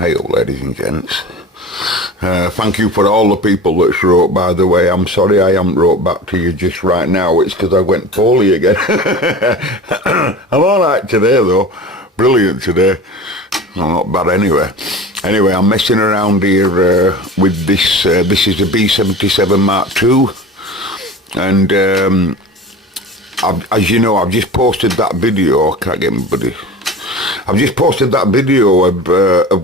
Hey up, ladies and gents. Thank you for all the people that's wrote, by the way. I'm sorry I haven't wrote back to you just right now. It's because I went poorly again. I'm alright today though. Brilliant today. Well, not bad anyway. Anyway, I'm messing around here with this. This is a b77 Mark II. And as you know, I've just posted that video. I can't get anybody. I've just posted that video of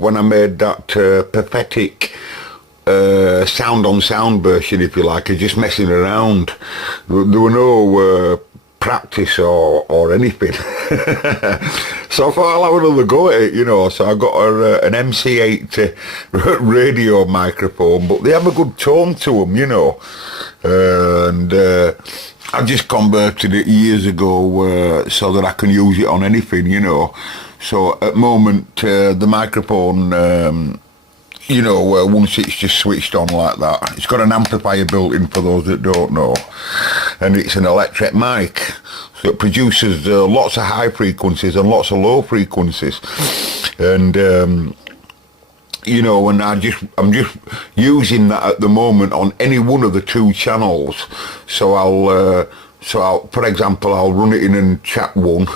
when I made that pathetic sound on sound version, if you like. I'm just messing around. There were no practice or anything. So I thought I'll have another go at it, you know. So I got an MC8 radio microphone, but they have a good tone to them, you know. And I just converted it years ago so that I can use it on anything, you know. So at the moment, the microphone, you know, once it's just switched on like that, it's got an amplifier built in for those that don't know, and it's an electric mic, so it produces lots of high frequencies and lots of low frequencies, and you know, and I'm just using that at the moment on any one of the two channels. So I'll for example, I'll run it in track 1,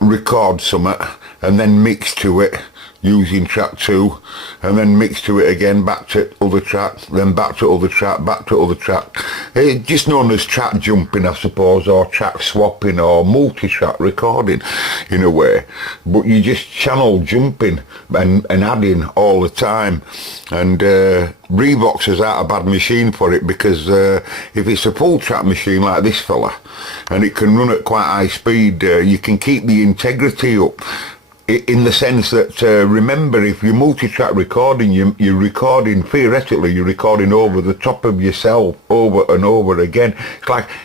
record something, and then mix to it using track 2, and then mix to it again, back to other track, then back to other track, back to other track. It's just known as track jumping, I suppose, or track swapping, or multi-track recording in a way. But you just channel jumping and adding all the time. And ReVox is out a bad machine for it, because if it's a full track machine like this fella, and it can run at quite high speed, you can keep the integrity up. In the sense that, remember, if you're multi-track recording, you're recording, theoretically, you're recording over the top of yourself over and over again.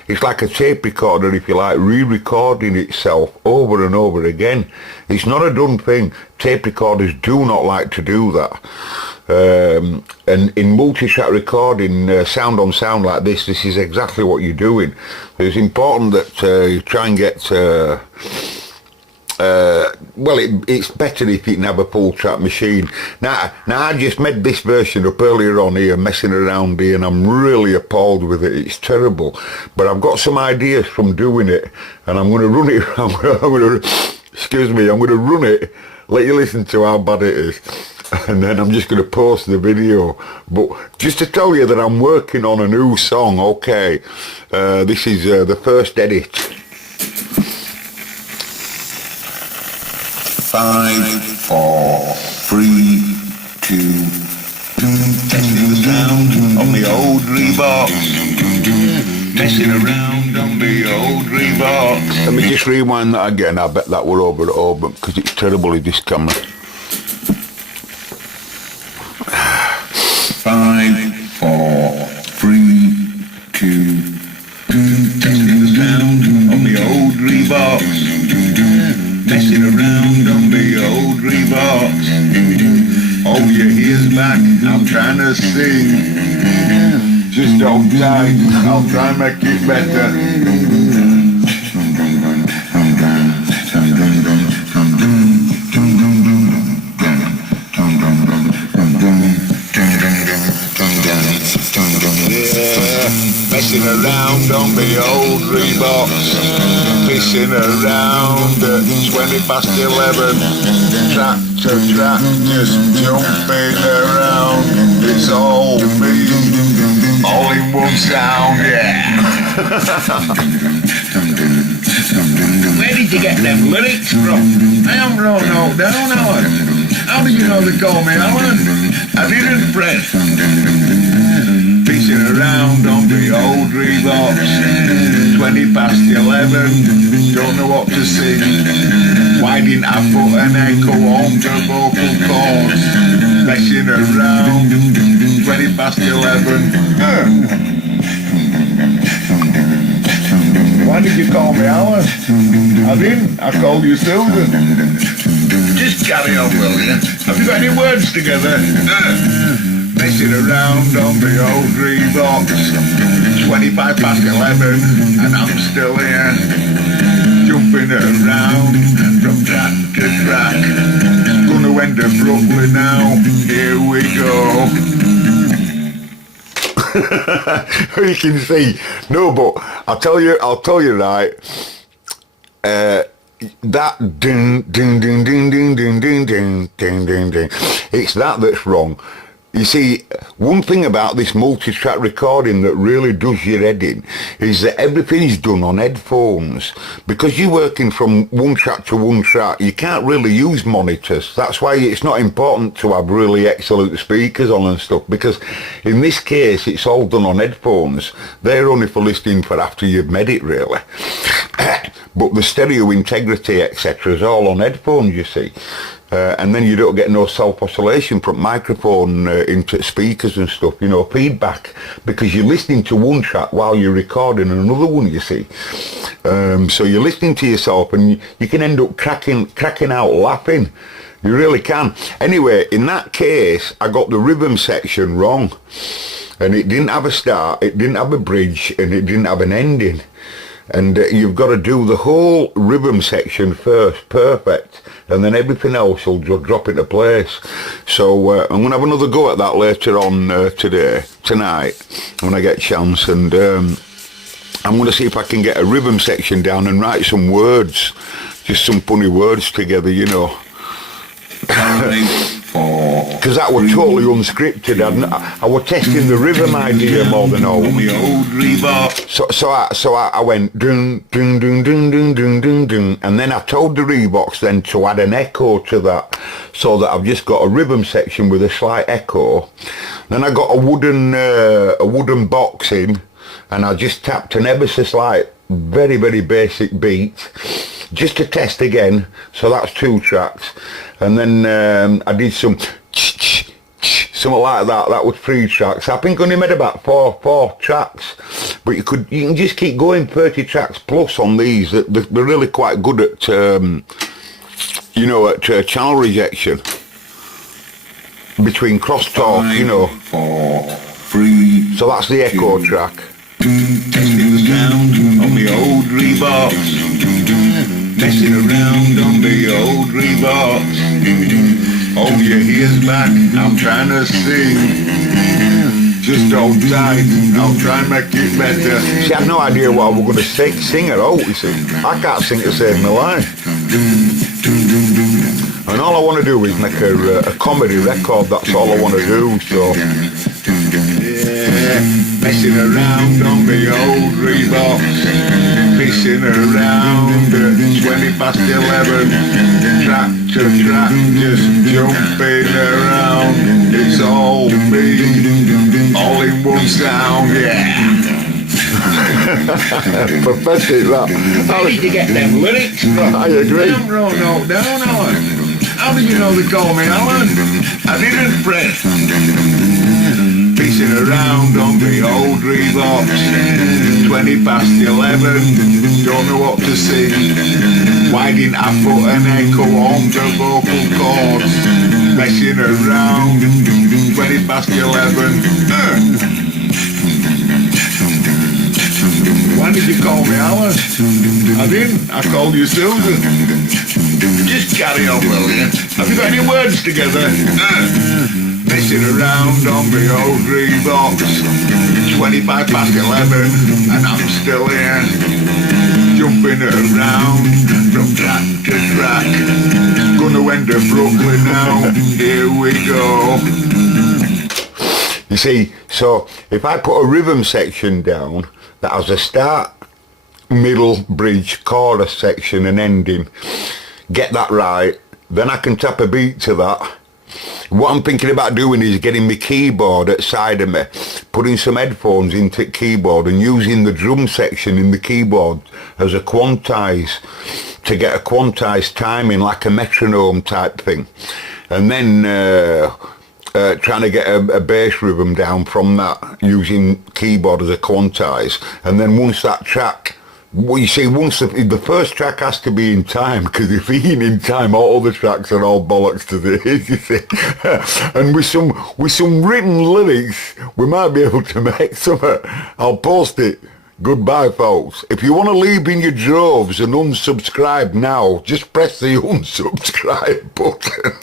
It's like a tape recorder, if you like, re-recording itself over and over again. It's not a done thing. Tape recorders do not like to do that. And in multi-track recording, sound on sound like this is exactly what you're doing. It's important that you try and get... well, it's better if you can have a full track machine. Now I just made this version up earlier on here, messing around here, and I'm really appalled with it. It's terrible, but I've got some ideas from doing it, and I'm going to run it. I'm going to run it, let you listen to how bad it is, and then I'm just going to post the video. But just to tell you that I'm working on a new song. Okay, this is the first edit. 5, 4, 3, 2. Testing the sound on the old ReVox. Messing around on the old ReVox. Let me just rewind that again. I bet that we're over it all, because it's terrible with this camera. 5, 4, 3, 2. Testing the sound on the old ReVox. Messing around on the old ReVox. Oh, your ears back, I'm trying to sing. Just hold tight, I'll try and make it better. Messing around on the old ReVox, pissing around at 20 past 11, track to track, just jumping around. It's all me, all in one sound, yeah. Where did you get them lyrics from? I haven't wrote no down, Alan. How did you know they call me Alan? I didn't press. Pissing around on the old ReVox, 20 past 11, don't know what to sing. Why didn't I put an echo on the vocal cords? Messing around, 20 past 11. Why did you call me Alan? I didn't, I called you Susan. Just carry on, will you? Have you got any words together? Messing around on the old ReVox, 25 past 11, and I'm still here, jumping around from track to track. Gonna went to Brooklyn now, here we go. You can see, no, but I'll tell you right, that ding ding ding ding ding ding ding ding ding ding ding, it's that's wrong. You see, one thing about this multi-track recording that really does your head in is that everything's done on headphones. Because you're working from one track to one track, you can't really use monitors. That's why it's not important to have really excellent speakers on and stuff, because in this case it's all done on headphones. They're only for listening for after you've made it, really. But the stereo integrity, etc., is all on headphones, you see. And then you don't get no self-oscillation from microphone into speakers and stuff, you know, feedback, because you're listening to one track while you're recording another one, you see. So you're listening to yourself and you can end up cracking out laughing. You really can. Anyway, in that case, I got the rhythm section wrong. And it didn't have a start, it didn't have a bridge, and it didn't have an ending. And you've got to do the whole rhythm section first, perfect, and then everything else will just drop into place. So I'm going to have another go at that later on tonight, when I get a chance, and I'm going to see if I can get a rhythm section down and write some words, just some funny words together, you know. Because that was totally unscripted. I was testing the rhythm idea more than all. So I went dun dun dun dun dun dun dun dun, and then I told the ReVox then to add an echo to that, so that I've just got a rhythm section with a slight echo. Then I got a wooden box in, and I just tapped an ever so slight, very very basic beat, just to test again. So that's 2 tracks. And then I did something like that. That was 3 tracks. I think I only made about four tracks, but you can just keep going 30 tracks plus on these. They're really quite good at you know, at channel rejection between crosstalk, you know. 4, 3. So that's the echo track. Testing the sound on the old ReVox. Messing around on the old ReVox. Oh, your ears back, I'm trying to sing. Just hold tight, I'll try and make it better. See, I have no idea what we're going to sing at all, you see. I can't sing to save my life. And all I want to do is make a comedy record, that's all I want to do, so... Yeah, messing around on the old ReVox. Pissing around at 20 past 11. Track to track, just jumping around. It's all me, all in one sound, yeah. Pathetic, that. I need to get them lyrics. I agree. Down, Alan. How did you know they call me Alan? I didn't press. Pissing around on the old ReVox. 20 past 11. Don't know what to sing. Why didn't I put an echo on the vocal cords? Messing around. 20 past 11. Why did you call me Alan? I didn't. I called you Susan. Just carry on, will you? Have you got any words together? Messing around on the old ReVox. 25 past 11, and I'm still here. Jumping around from track to track. Gonna end to Brooklyn now. Here we go. You see, so if I put a rhythm section down that has a start, middle, bridge, chorus section and ending, get that right, then I can tap a beat to that. What I'm thinking about doing is getting my keyboard outside of me, putting some headphones into the keyboard and using the drum section in the keyboard as a quantize, to get a quantized timing like a metronome type thing. And then trying to get a bass rhythm down from that using keyboard as a quantize. And then once that track, well, you see, once the first track has to be in time, because if he ain't in time, all other tracks are all bollocks to this, you see. And with some written lyrics, we might be able to make something. I'll post it. Goodbye, folks. If you want to leave in your droves and unsubscribe now, just press the unsubscribe button.